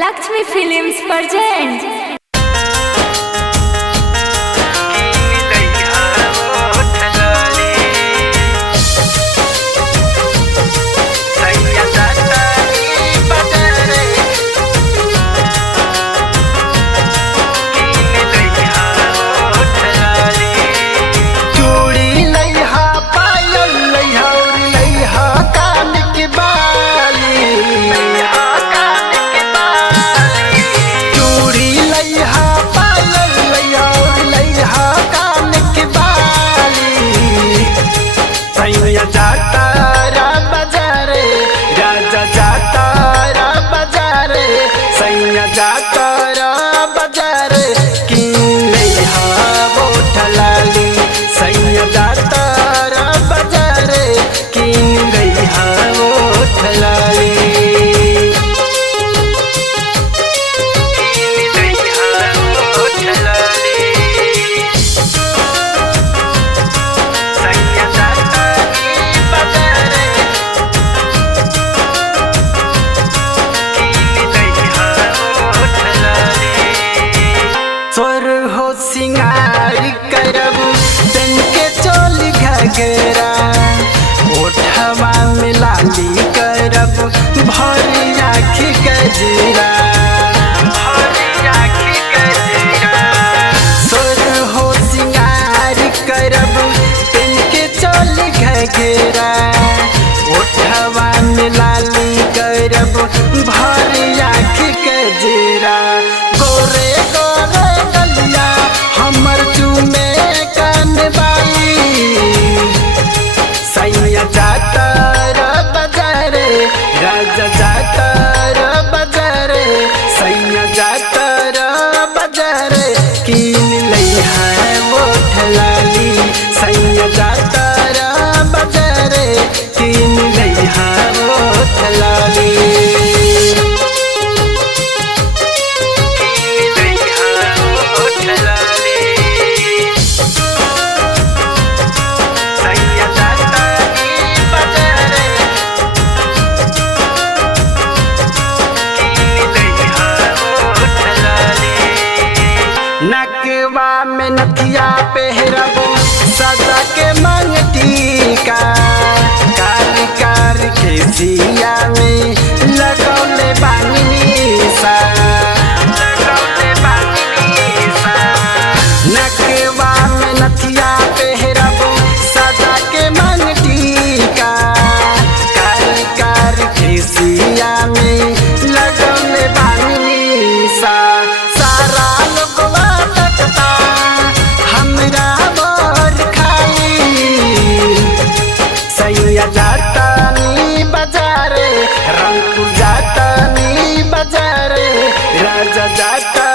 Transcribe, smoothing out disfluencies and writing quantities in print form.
Lakshmi films present. जाता रा बाजारे राजा जाता रा बाजारे सैया जाता रा बाजारे किन लइहा वोट लाली सैया जाता रा बाजारे किन लइहा वोट लाली सिंगार करब तन के चोल घगरा ओठवा में लाली करब भरी आँखी गजरा सोर हो सिंगार करब तन के चोल घगरा ओठवा में लाली करब भरी आँखी गजरा गोरे गोरे हमर चूमे कनबाई सैया जाता रा बाजारे राजा जाता रा बाजारे सैया जाता रा बाजारे किन लइहा वोट लाली सैया जाता रा बाजारे किन लइहा वोट लाली नकवा में नथिया पहरबो सजा के मंगती का कार कार के सिया में लगौले बांगनी सा नकवा में नथिया पहरबो सजा के मंगती का कार कार के सिया में लगौले बांगनी सा सारा लोगवा सैया जाता नी बाजारे रंगपुर जाता नी बाजारे राजा जाता